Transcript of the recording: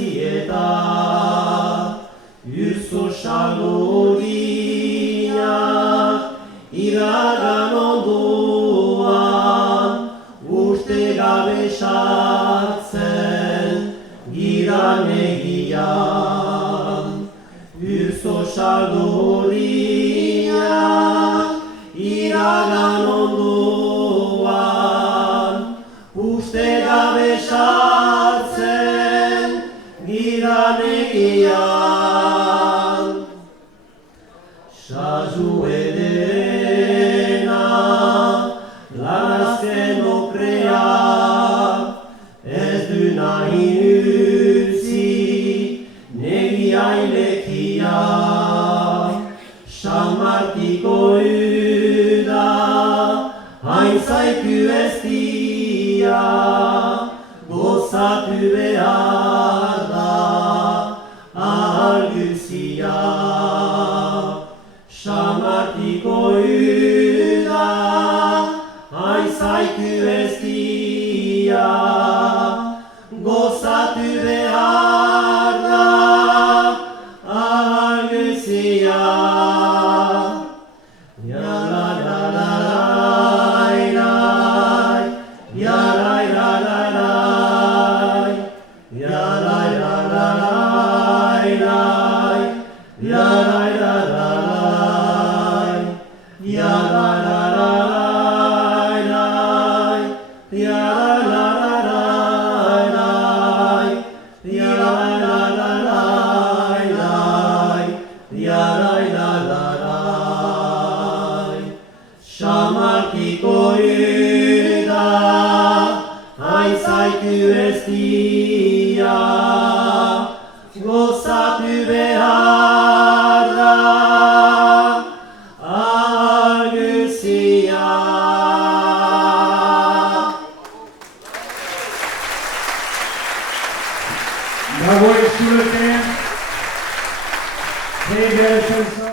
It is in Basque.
zieta, Urzo saloriak, iragan ondoan, uste gabe sartzen, giran egian. Urzo saloriak, iragan ondoan, uste gabe sartzen, giran egian. Sazu edena, lan azken okrea, ez du nahi utzi, negia ilekia. San Martiko uda, hain zaiku eztia, gozatu behar da, ahal guzia. San Martiko uda, hain zaiku eztia, gozatu behar da, ahal guzia. San Martiko uda, hain zaiku eztia, gozatu behar da, ahal guzia. Bravo, les